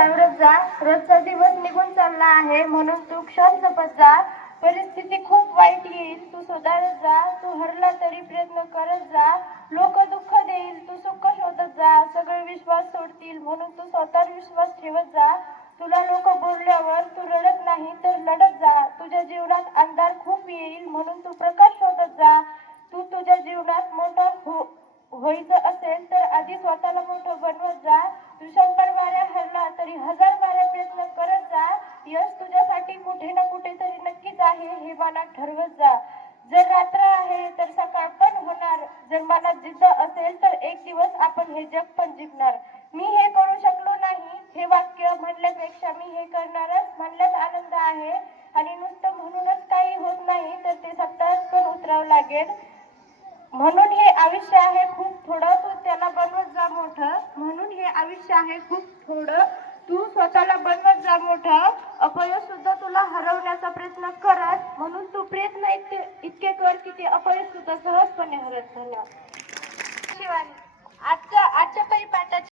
सावरत जा. रोजचा दिवस निघून चालला आहे म्हणून तू क्षण जपत जा. परिस्थिती खूप वाईट येईल तू सुधारत जा. तू हरला तरी प्रयत्न करत जा. लोक दुःख देईल तू सुख शोधत जा. सगळे विश्वास सोडतील म्हणून तू स्वतःवर विश्वास ठेवत जा. तुला लोक बोलल्यावर तू रडत नाही तर लढत जा. तुझ्या जीवनात अंधार खूप येईल म्हणून तू प्रकाश शोधत जा. तू तुझ्या जीवनात मोठा व्हायचं असेल तर आधी स्वतःला मोठं बनवत जा. तू 100 वाऱ्या हरला तरी 1000 वाऱ्या प्रयत्न करत जा. यश तुझ्यासाठी कुठे ना कुठेतरी नक्कीच आहे हे मनात ठरवत जा. जर रात्र आहे तर सकाळ पण होणार. जर मनात जिद्द असेल तर एक दिवस आपण हे जग पण जिंकणार. मी हे करू शकलो नाही हे वाक्य म्हणल्यापेक्षा मी हे करणारच म्हणण्यात आनंद आहे. आणि नुसतं म्हणूनच काही होत नाही तर ते सत्यात पण उतरावं लागेल. म्हणून हे आयुष्य आहे खूप थोडं तू त्याला बनवत जा मोठं. म्हणून हे आयुष्य आहे खूप थोडं तू स्वतःला बनवत जा मोठं. अपयश सुद्धा तुला हरवण्याचा प्रयत्न करत म्हणून तू प्रयत्न इतके कर की ते अपयश सुद्धा सहजपणे हरत. धन्यवाद. आजच्या परिपाठाची